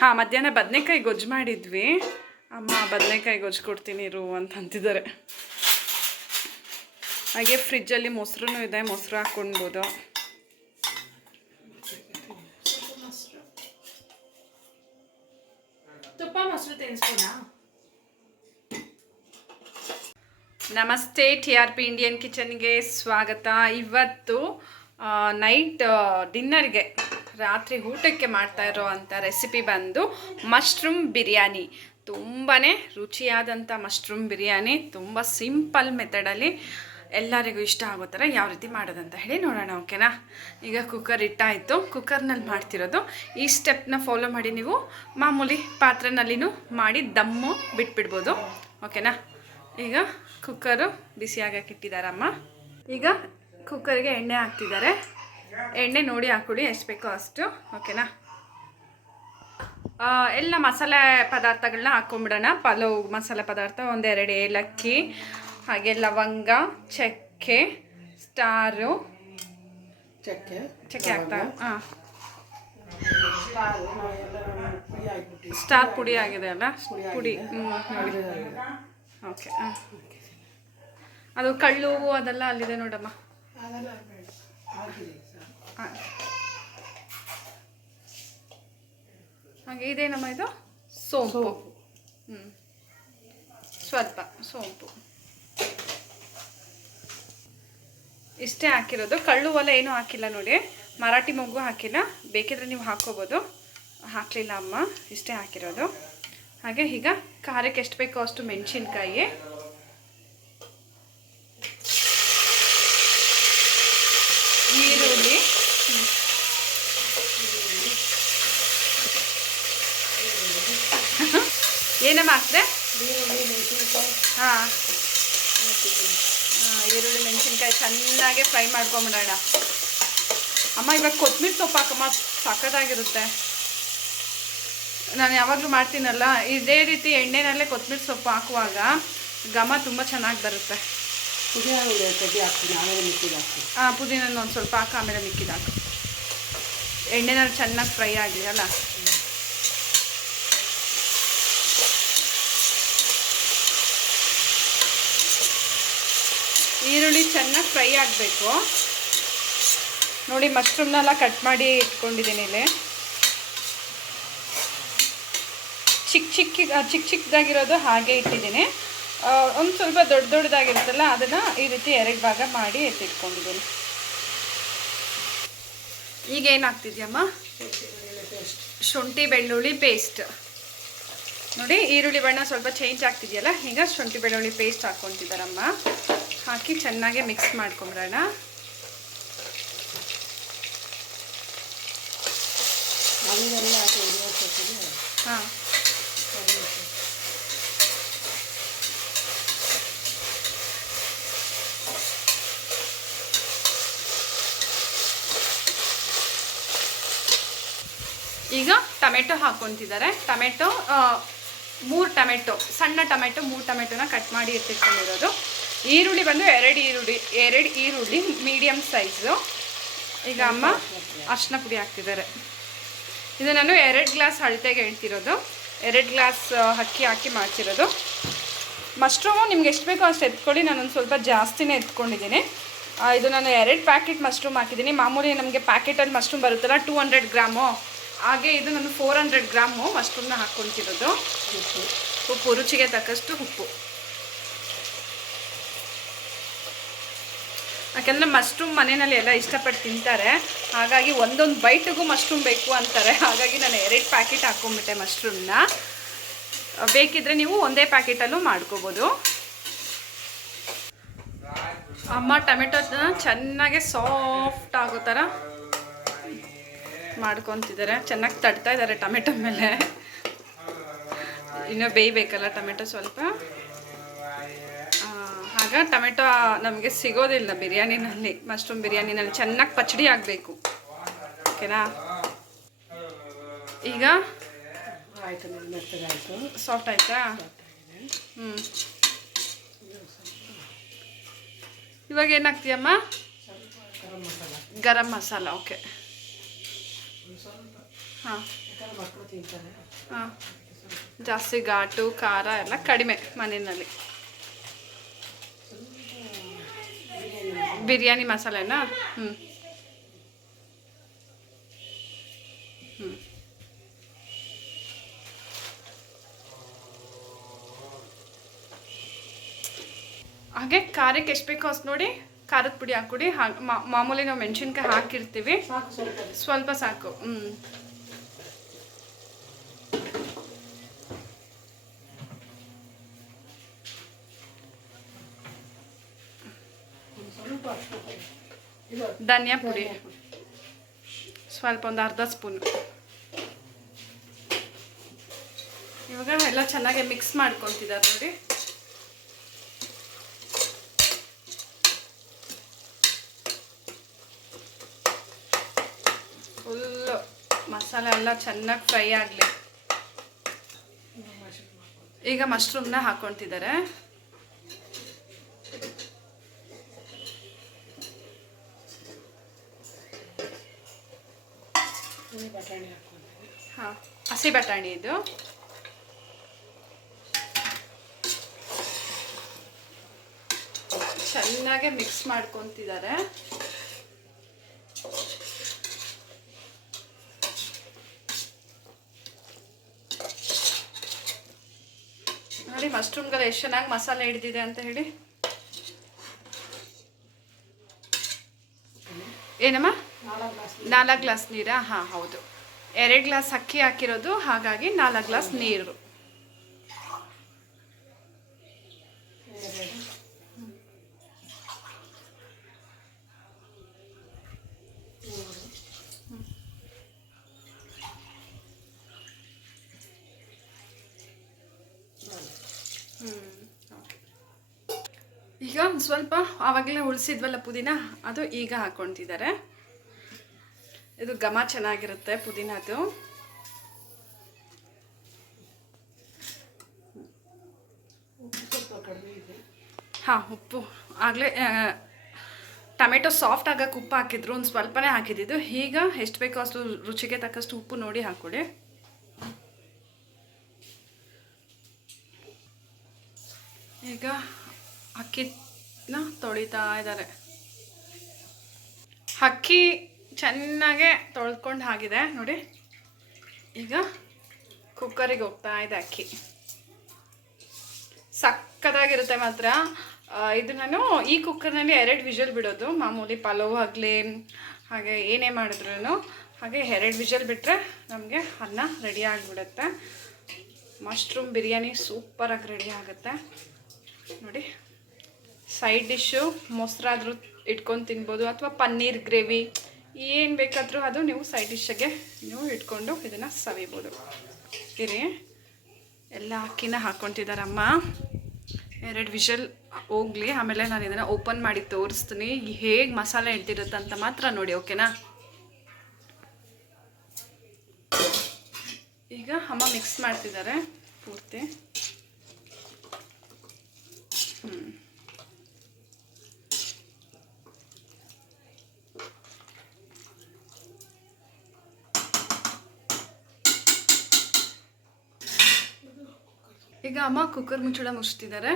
ಹಾಂ, ಮಧ್ಯಾಹ್ನ ಬದನೆಕಾಯಿ ಗೊಜ್ಜು ಮಾಡಿದ್ವಿ. ಅಮ್ಮ ಬದನೆಕಾಯಿ ಗೊಜ್ಜು ಕೊಡ್ತೀನಿ ಇರು ಅಂತ ಅಂತಿದ್ದಾರೆ. ಹಾಗೆ ಫ್ರಿಜ್ಜಲ್ಲಿ ಮೊಸರು ಇದೆ, ಮೊಸರು ಹಾಕ್ಕೊಳ್ಬೋದು. ತುಪ್ಪ ಮೊಸರು ತಿನ್ನಿಸ್ಬೋದಾ? ನಮಸ್ತೆ, TRP ಇಂಡಿಯನ್ ಕಿಚನ್ಗೆ ಸ್ವಾಗತ. ಇವತ್ತು ನೈಟ್ ಡಿನ್ನರ್ಗೆ, ರಾತ್ರಿ ಊಟಕ್ಕೆ ಮಾಡ್ತಾ ಇರೋ ಅಂಥ ರೆಸಿಪಿ ಬಂದು ಮಶ್ರೂಮ್ ಬಿರಿಯಾನಿ. ತುಂಬಾ ರುಚಿಯಾದಂಥ ಮಶ್ರೂಮ್ ಬಿರಿಯಾನಿ, ತುಂಬ ಸಿಂಪಲ್ ಮೆಥಡಲ್ಲಿ ಎಲ್ಲರಿಗೂ ಇಷ್ಟ ಆಗೋ ಥರ ಯಾವ ರೀತಿ ಮಾಡೋದಂತ ಹೇಳಿ ನೋಡೋಣ. ಓಕೆನಾ? ಈಗ ಕುಕ್ಕರ್ ಇಟ್ಟಾಯಿತು, ಕುಕ್ಕರ್ನಲ್ಲಿ ಮಾಡ್ತಿರೋದು. ಈ ಸ್ಟೆಪ್ನ ಫಾಲೋ ಮಾಡಿ ನೀವು ಮಾಮೂಲಿ ಪಾತ್ರೆನಲ್ಲಿನೂ ಮಾಡಿ ದಮ್ಮು ಬಿಟ್ಬಿಡ್ಬೋದು. ಓಕೆನಾ? ಈಗ ಕುಕ್ಕರು ಬಿಸಿಯಾಗಕ್ಕೆ ಇಟ್ಟಿದ್ದಾರಮ್ಮ. ಈಗ ಕುಕ್ಕರ್ಗೆ ಎಣ್ಣೆ ಹಾಕ್ತಿದ್ದಾರೆ. ಎಣ್ಣೆ ನೋಡಿ ಹಾಕ್ಕೊಳ್ಳಿ ಎಷ್ಟು ಬೇಕೋ ಅಷ್ಟು. ಓಕೆನಾ? ಎಲ್ಲ ಮಸಾಲೆ ಪದಾರ್ಥಗಳನ್ನ ಹಾಕ್ಕೊಂಬಿಡೋಣ. ಪಲಾವ್ ಮಸಾಲೆ ಪದಾರ್ಥ ಒಂದೆರಡು ಏಲಕ್ಕಿ, ಹಾಗೆ ಲವಂಗ, ಚಕ್ಕೆ, ಸ್ಟಾರು, ಚಕ್ಕೆ ಹಾಕ್ತಾ. ಹಾಂ, ಸ್ಟಾರ್ ಪುಡಿ ಆಗಿದೆ ಅಲ್ಲ, ಪುಡಿ. ನೋಡಿ. ಓಕೆ. ಹಾಂ, ಅದು ಕಳ್ಳು ಅದೆಲ್ಲ ಅಲ್ಲಿದೆ ನೋಡಮ್ಮ. ಹಾಗೆ ಇದೇನಮ್ಮ ಇದು? ಸೋಂಪು. ಸ್ವಲ್ಪ ಸೋಂಪು ಇಷ್ಟೇ ಹಾಕಿರೋದು. ಕಳ್ಳು ಒಲೆ ಏನೂ ಹಾಕಿಲ್ಲ ನೋಡಿ, ಮರಾಠಿ ಮೊಗ್ಗು ಹಾಕಿಲ್ಲ. ಬೇಕಿದ್ರೆ ನೀವು ಹಾಕ್ಕೋಬೋದು, ಹಾಕಲಿಲ್ಲ ಅಮ್ಮ. ಇಷ್ಟೇ ಹಾಕಿರೋದು. ಹಾಗೆ ಈಗ ಖಾರಕ್ಕೆ ಎಷ್ಟು ಬೇಕೋ ಅಷ್ಟು ಮೆಣಸಿನ್ಕಾಯಿ, ಈರುಳ್ಳಿ, ಏನಮ್ಮ ಹಾಕಿದೆ? ಹಾಂ, ಈರುಳ್ಳಿ ಮೆಣಸಿನ್ಕಾಯಿ ಚೆನ್ನಾಗಿ ಫ್ರೈ ಮಾಡ್ಕೊಂಬಿಡೋಣ. ಅಮ್ಮ ಇವಾಗ ಕೊತ್ತಂಬರಿ ಸೊಪ್ಪು ಹಾಕಮ್ಮ, ಸಕ್ಕತ್ತಾಗಿರುತ್ತೆ. ನಾನು ಯಾವಾಗಲೂ ಮಾಡ್ತೀನಲ್ಲ, ಇದೇ ರೀತಿ ಎಣ್ಣೆನಲ್ಲೇ ಕೊತ್ತಂಬರಿ ಸೊಪ್ಪು ಹಾಕುವಾಗ ಘಮ ತುಂಬ ಚೆನ್ನಾಗಿ ಬರುತ್ತೆ. ಹಾಂ, ಪುದೀನ ಒಂದು ಸ್ವಲ್ಪ ಹಾಕಿ ಆಮೇಲೆ ಮಿಕ್ಕಿದ ಹಾಕು. ಎಣ್ಣೆನಲ್ಲಿ ಚೆನ್ನಾಗಿ ಫ್ರೈ ಆಗಲಿ ಅಲ್ಲ. ಈರುಳ್ಳಿ ಚೆನ್ನಾಗಿ ಫ್ರೈ ಆಗಬೇಕು ನೋಡಿ. ಮಶ್ರೂಮ್ನೆಲ್ಲ ಕಟ್ ಮಾಡಿ ಇಟ್ಕೊಂಡಿದ್ದೀನಿ ಇಲ್ಲಿ. ಚಿಕ್ಕದಾಗಿರೋದು ಹಾಗೆ ಇಟ್ಟಿದ್ದೀನಿ. ಒಂದು ಸ್ವಲ್ಪ ದೊಡ್ಡದಾಗಿರುತ್ತಲ್ಲ, ಅದನ್ನು ಈ ರೀತಿ 2 ಭಾಗ ಮಾಡಿ ಎತ್ತಿಟ್ಕೊಂಡಿದ್ದೀನಿ. ಈಗ ಏನಾಗ್ತಿದ್ಯಮ್ಮ? ಶುಂಠಿ ಬೆಳ್ಳುಳ್ಳಿ ಪೇಸ್ಟ್ ನೋಡಿ. ಈರುಳ್ಳಿ ಬಣ್ಣ ಸ್ವಲ್ಪ ಚೇಂಜ್ ಆಗ್ತಿದೆಯಲ್ಲ, ಈಗ ಶುಂಠಿ ಬೆಳ್ಳುಳ್ಳಿ ಪೇಸ್ಟ್ ಹಾಕ್ಕೊತಿದ್ದಾರಮ್ಮ. ಹಾಕಿ ಚೆನ್ನಾಗಿ ಮಿಕ್ಸ್ ಮಾಡ್ಕೊಂಬಿಡೋಣ. ಹಾಂ, ಈಗ ಟೊಮೆಟೊ ಹಾಕ್ಕೊತಿದ್ದಾರೆ. ಟೊಮೆಟೊ 3 ಟೊಮೆಟೊ, ಸಣ್ಣ ಟೊಮೆಟೊ 3 ಟೊಮೆಟೊನ ಕಟ್ ಮಾಡಿ ಎತ್ತಿಟ್ಕೊಂಡಿರೋದು. ಈರುಳ್ಳಿ ಬಂದು 2 ಈರುಳ್ಳಿ ಮೀಡಿಯಮ್ ಸೈಜು. ಈಗ ಅಮ್ಮ ಅರಿಶಿನ ಪುಡಿ ಹಾಕ್ತಿದ್ದಾರೆ. ಇದು ನಾನು 2 ಗ್ಲಾಸ್ ಅಳತೆಗೆ ಹೇಳ್ತಿರೋದು, 2 ಗ್ಲಾಸ್ ಅಕ್ಕಿ ಹಾಕಿ ಮಾಡ್ತಿರೋದು. ಮಶ್ರೂಮು ನಿಮ್ಗೆ ಎಷ್ಟು ಬೇಕೋ ಅಷ್ಟು ಎತ್ಕೊಳ್ಳಿ. ನಾನೊಂದು ಸ್ವಲ್ಪ ಜಾಸ್ತಿನೇ ಎತ್ಕೊಂಡಿದ್ದೀನಿ. ಇದು ನಾನು 2 ಪ್ಯಾಕೆಟ್ ಮಶ್ರೂಮ್ ಹಾಕಿದ್ದೀನಿ. ಮಾಮೂಲಿ ನಮಗೆ ಪ್ಯಾಕೆಟಲ್ಲಿ ಮಶ್ರೂಮ್ ಬರುತ್ತಲ್ಲ 200 ಗ್ರಾಮು, ಹಾಗೆ ಇದು ನಾನು 400 ಗ್ರಾಮು ಮಶ್ರೂಮ್ನ ಹಾಕ್ಕೊತಿರೋದು. ಉಪ್ಪು ರುಚಿಗೆ ತಕ್ಕಷ್ಟು ಉಪ್ಪು. ಯಾಕೆಂದರೆ ಮಶ್ರೂಮ್ ಮನೆಯಲ್ಲಿ ಎಲ್ಲ ಇಷ್ಟಪಟ್ಟು ತಿಂತಾರೆ, ಹಾಗಾಗಿ ಒಂದೊಂದು ಬೈಟಿಗೂ ಮಶ್ರೂಮ್ ಬೇಕು ಅಂತಾರೆ. ಹಾಗಾಗಿ ನಾನು 2 ಪ್ಯಾಕೆಟ್ ಹಾಕ್ಕೊಂಬಿಟ್ಟೆ ಮಶ್ರೂಮ್ನ. ಬೇಕಿದ್ರೆ ನೀವು ಒಂದೇ ಪ್ಯಾಕೆಟಲ್ಲೂ ಮಾಡ್ಕೋಬೋದು. ಅಮ್ಮ ಟೊಮೆಟೊನ ಚೆನ್ನಾಗಿ ಸಾಫ್ಟ್ ಆಗೋ ಥರ ಮಾಡ್ಕೊತಿದ್ದಾರೆ. ಚೆನ್ನಾಗಿ ತಡ್ತಾ ಇದ್ದಾರೆ ಟೊಮೆಟೊ ಮೇಲೆ. ಇನ್ನೂ ಬೇಯಬೇಕಲ್ಲ ಟೊಮೆಟೊ ಸ್ವಲ್ಪ. ಆಗ ಟೊಮೆಟೊ ನಮಗೆ ಸಿಗೋದಿಲ್ಲ ಬಿರಿಯಾನಿನಲ್ಲಿ, ಮಶ್ರೂಮ್ ಬಿರಿಯಾನಿನಲ್ಲಿ ಚೆನ್ನಾಗಿ ಪಚಡಿ ಆಗಬೇಕು. ಓಕೆನಾ? ಈಗ ಸಾಫ್ಟ್ ಆಯಿತಾ? ಇವಾಗ ಏನಾಗ್ತೀಯಮ್ಮ? ಗರಂ ಮಸಾಲ. ಓಕೆ, ಹಾಂ ಯಾಕಂದ್ರೆ ಮಕ್ಕಳು ತಿಂತಾರೆ. ಹಾಂ, ಜಾಸ್ತಿ ಘಾಟು ಖಾರ ಎಲ್ಲ ಕಡಿಮೆ ಮನೆಯಲ್ಲಿ. ಬಿರಿಯಾನಿ ಮಸಾಲೆನಾ? ಹ್ಞೂ ಹ್ಞೂ. ಹಾಗೆ ಖಾರಕ್ಕೆ ಎಷ್ಟು ಬೇಕೋ ಅಷ್ಟು ನೋಡಿ ಖಾರದ ಪುಡಿ ಹಾಕ್ಕೊಡಿ. ಹಾಗೆ ಮಾಮೂಲಿ ನಾವು ಮೆಣಸಿನ್ಕಾಯಿ ಹಾಕಿರ್ತೀವಿ, ಸಾಕು ಸ್ವಲ್ಪ. ಸ್ವಲ್ಪ ಸಾಕು. ಹ್ಞೂ. ಸ್ವಲ್ಪ ಇದು ಧನಿಯಾ ಪುಡಿ ಸ್ವಲ್ಪ ಒಂದು ಅರ್ಧ ಸ್ಪೂನು. ಇವಾಗ ಎಲ್ಲ ಚೆನ್ನಾಗಿ ಮಿಕ್ಸ್ ಮಾಡ್ಕೊತಿದ್ದಾರೆ ನೋಡಿ. ಫುಲ್ಲು ಮಸಾಲೆ ಎಲ್ಲ ಚೆನ್ನಾಗಿ ಫ್ರೈ ಆಗಲಿ. ಈಗ ಮಶ್ರೂಮ್ನ ಹಾಕ್ಕೊತಿದ್ದಾರೆ. ಬಟಾಣಿ ಹಾಕ್ಕೊಂತೀವಿ. ಹಾಂ, ಹಸಿ ಬಟಾಣಿ ಇದು. ಚೆನ್ನಾಗಿ ಮಿಕ್ಸ್ ಮಾಡ್ಕೊತಿದ್ದಾರೆ. ನೋಡಿ ಮಶ್ರೂಮ್ಗೆಲ್ಲ ಎಷ್ಟು ಚೆನ್ನಾಗಿ ಮಸಾಲೆ ಹಿಡಿದಿದೆ ಅಂತ ಹೇಳಿ. ಏನಮ್ಮ? 4 ಗ್ಲಾಸ್ ನೀರಾ? ಹಾಂ ಹೌದು, 2 ಗ್ಲಾಸ್ ಅಕ್ಕಿ ಹಾಕಿರೋದು, ಹಾಗಾಗಿ 4 ಗ್ಲಾಸ್ ನೀರು. ಈಗ ಒಂದು ಸ್ವಲ್ಪ ಆವಾಗಲೇ ಉಳಿಸಿದ್ವಲ್ಲ ಪುದೀನ, ಅದು ಈಗ ಹಾಕ್ಕೊತಿದ್ದಾರೆ. ಇದು ಘಮ ಚೆನ್ನಾಗಿರುತ್ತೆ ಪುದೀನದು. ಉಪ್ಪು ಸ್ವಲ್ಪ ಕಡಿಮೆ ಇದೆ. ಹಾಂ, ಉಪ್ಪು ಆಗಲೇ ಟೊಮೆಟೊ ಸಾಫ್ಟ್ ಆಗಕ್ಕೆ ಉಪ್ಪು ಹಾಕಿದ್ರು, ಒಂದು ಸ್ವಲ್ಪನೇ ಹಾಕಿದ್ದು. ಈಗ ಎಷ್ಟು ಬೇಕೋ ಅಷ್ಟು ರುಚಿಗೆ ತಕ್ಕಷ್ಟು ಉಪ್ಪು ನೋಡಿ ಹಾಕ್ಕೊಡಿ. ಈಗ ಅಕ್ಕಿನ ತೊಳಿತಾ ಇದ್ದಾರೆ. ಅಕ್ಕಿ ಚೆನ್ನಾಗೆ ತೊಳ್ಕೊಂಡು ಆಗಿದೆ ನೋಡಿ. ಈಗ ಕುಕ್ಕರಿಗೆ ಹೋಗ್ತಾ ಇದೆ ಅಕ್ಕಿ. ಸಕ್ಕತ್ತಾಗಿರುತ್ತೆ ಮಾತ್ರ ಇದು. ನಾನು ಈ ಕುಕ್ಕರ್ನಲ್ಲಿ 2 ವಿಷಲ್ ಬಿಡೋದು. ಮಾಮೂಲಿ ಪಲಾವ್ ಆಗಲಿ ಹಾಗೆ ಏನೇ ಮಾಡಿದ್ರು ಹಾಗೆ 2 ವಿಷಲ್ ಬಿಟ್ಟರೆ ನಮಗೆ ಅನ್ನ ರೆಡಿ ಆಗಿಬಿಡುತ್ತೆ. ಮಶ್ರೂಮ್ ಬಿರಿಯಾನಿ ಸೂಪರಾಗಿ ರೆಡಿ ಆಗುತ್ತೆ ನೋಡಿ. ಸೈಡ್ ಡಿಶ್ಶು ಮೊಸರಾದರೂ ಇಟ್ಕೊಂಡು ತಿನ್ಬೋದು, ಅಥವಾ ಪನ್ನೀರ್ ಗ್ರೇವಿ ಏನು ಬೇಕಾದರೂ ಅದು ನೀವು ಸೈಡ್ ಡಿಶ್ಶಿಗೆ ನೀವು ಇಟ್ಕೊಂಡು ಇದನ್ನು ಸವಿಬೋದು. ಇರಿ, ಎಲ್ಲ ಅಕ್ಕಿನ ಹಾಕ್ಕೊತಿದ್ದಾರಮ್ಮ. 2 ವಿಷಲ್ ಹೋಗಲಿ, ಆಮೇಲೆ ನಾನು ಇದನ್ನು ಓಪನ್ ಮಾಡಿ ತೋರಿಸ್ತೀನಿ ಹೇಗೆ ಮಸಾಲೆ ಇಡ್ತಿರುತ್ತೆ ಅಂತ ಮಾತ್ರ ನೋಡಿ, ಓಕೆನಾ? ಈಗ ಅಮ್ಮ ಮಿಕ್ಸ್ ಮಾಡ್ತಿದ್ದಾರೆ ಪೂರ್ತಿ. ಈಗ ಅಮ್ಮ ಕುಕ್ಕರ್ ಮುಚ್ಚಳ ಮುಚ್ತಿದ್ದಾರೆ,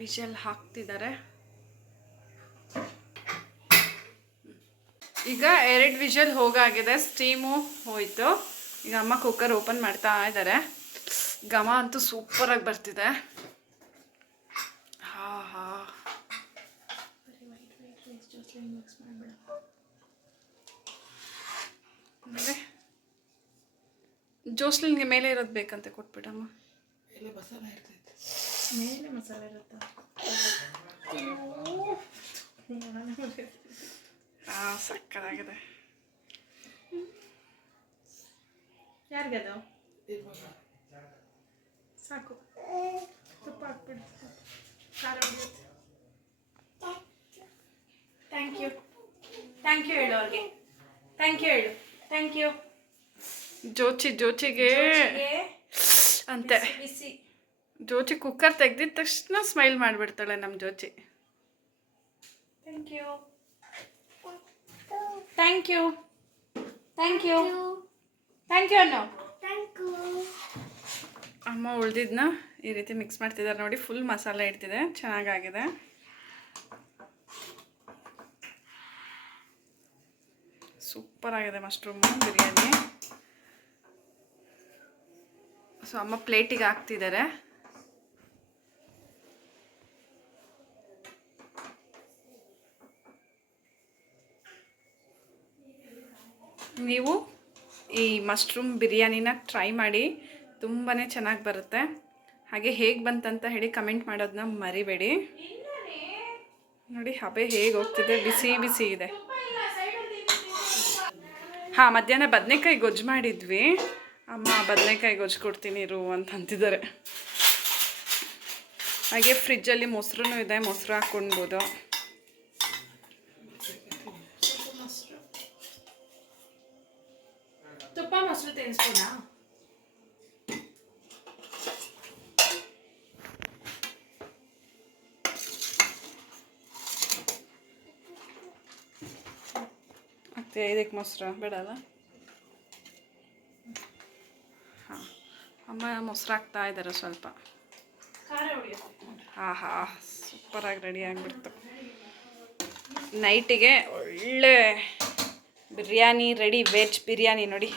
ವಿಷಲ್ ಹಾಕ್ತಿದ್ದಾರೆ. ಈಗ 2 ವಿಷಲ್ ಹೋಗಾಗಿದೆ, ಸ್ಟೀಮು ಹೋಯಿತು. ಈಗ ಅಮ್ಮ ಕುಕ್ಕರ್ ಓಪನ್ ಮಾಡ್ತಾ ಇದ್ದಾರೆ. ಘಮ ಅಂತೂ ಸೂಪರಾಗಿ ಬರ್ತಿದೆ. ಹಾ ಹಾ, ಜೋಸ್ಲಿನ್ಗೆ ಮೇಲೆ ಇರೋದು ಬೇಕಂತ ಕೊಟ್ಬಿಡಮ್ಮ. ಮೇಲೆ ಮಸಾಲೆ ಇರ್ತೈತೆ. ಮೇಲೆ ಮಸಾಲೆ ಇರುತ್ತಾ? ಹಾಂ, ಸಕ್ಕತ್ತಾಗಿದೆ. ಯಾರಿಗದು? ಇವಾಗ ಸಾಕು, ತುಪ್ಪ ಹಾಕ್ಬಿಡಿ, ಖಾರ ಹೊಡೆಯುತ್ತೆ. ಥ್ಯಾಂಕ್ ಯು, ಥ್ಯಾಂಕ್ ಯು ಹೇಳು ಅವ್ರಿಗೆ. ಥ್ಯಾಂಕ್ ಯು ಹೇಳು. Thank you. ಜೋಚಿಗೆ ಅಂತೆ. ಬಿಸಿ ಜೋಚಿ ಕುಕ್ಕರ್ ತೆಗ್ದಿದ ತಕ್ಷಣ ಸ್ಮೈಲ್ ಮಾಡಿಬಿಡ್ತಾಳೆ ನಮ್ಮ Jochi. Thank you. Thank you thank you thank you ಅನ್ನು. ಅಮ್ಮ ಉಳ್ದಿದ್ನ ಈ ರೀತಿ ಮಿಕ್ಸ್ ಮಾಡ್ತಿದ್ದಾರೆ ನೋಡಿ, ಫುಲ್ ಮಸಾಲೆ ಇಡ್ತಿದೆ, ಚೆನ್ನಾಗಾಗಿದೆ. ಸೂಪರ್ ಆಗಿದೆ ಮಶ್ರೂಮ್ ಬಿರಿಯಾನಿ. ಸೊ ಅಮ್ಮ ಪ್ಲೇಟಿಗೆ ಹಾಕ್ತಿದ್ದಾರೆ. ನೀವು ಈ ಮಶ್ರೂಮ್ ಬಿರಿಯಾನಿನ ಟ್ರೈ ಮಾಡಿ, ತುಂಬಾ ಚೆನ್ನಾಗಿ ಬರುತ್ತೆ. ಹಾಗೆ ಹೇಗೆ ಬಂತಂತ ಹೇಳಿ ಕಮೆಂಟ್ ಮಾಡೋದನ್ನ ಮರಿಬೇಡಿ. ನೋಡಿ ಹಬೆ ಹೇಗೆ ಹೋಗ್ತಿದೆ, ಬಿಸಿ ಬಿಸಿ ಇದೆ. ಹಾಂ, ಮಧ್ಯಾಹ್ನ ಬದನೆಕಾಯಿ ಗೊಜ್ಜು ಮಾಡಿದ್ವಿ. ಅಮ್ಮ ಬದನೆಕಾಯಿ ಗೊಜ್ಜು ಕೊಡ್ತೀನಿ ಇರು ಅಂತ ಅಂತಿದ್ದಾರೆ. ಹಾಗೆ ಫ್ರಿಜ್ಜಲ್ಲಿ ಮೊಸರು ಇದೆ, ಮೊಸರು ಹಾಕ್ಕೊಳ್ಬೋದು. ತುಪ್ಪ ಮೊಸರು ತಿನ್ನಿಸ್ಬೋದಾ? ಮತ್ತೆ ಇದಕ್ಕೆ ಮೊಸರು ಬೇಡಲ್ಲ? ಹಾಂ, ಅಮ್ಮ ಮೊಸರು ಹಾಕ್ತಾ ಇದ್ದಾರೆ ಸ್ವಲ್ಪ. ಖಾರ ಹೊಡಿಯೋದು. ಆಹಾ, ಸೂಪರಾಗಿ ರೆಡಿ ಆಗಿಬಿಡ್ತು. ನೈಟಿಗೆ ಒಳ್ಳೆ ಬಿರಿಯಾನಿ ರೆಡಿ, ವೆಜ್ ಬಿರಿಯಾನಿ ನೋಡಿ.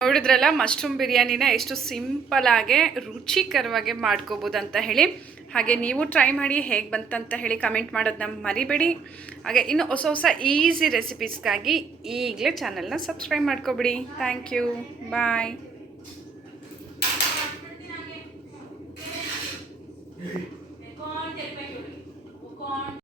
ನೋಡಿದ್ರಲ್ಲ ಮಶ್ರೂಮ್ ಬಿರಿಯಾನಿನ ಎಷ್ಟು ಸಿಂಪಲಾಗೆ ರುಚಿಕರವಾಗಿ ಮಾಡ್ಕೋಬೋದು ಅಂತ ಹೇಳಿ. ಹಾಗೆ ನೀವು ಟ್ರೈ ಮಾಡಿ, ಹೇಗೆ ಬಂತಂತ ಹೇಳಿ ಕಮೆಂಟ್ ಮಾಡೋದನ್ನ ಮರಿಬೇಡಿ. ಹಾಗೆ ಇನ್ನು ಹೊಸ ಹೊಸ ಈಸಿ ರೆಸಿಪೀಸ್ಗಾಗಿ ಈಗಲೇ ಚಾನಲ್ನ ಸಬ್ಸ್ಕ್ರೈಬ್ ಮಾಡ್ಕೊಬಿಡಿ. Thank you, bye.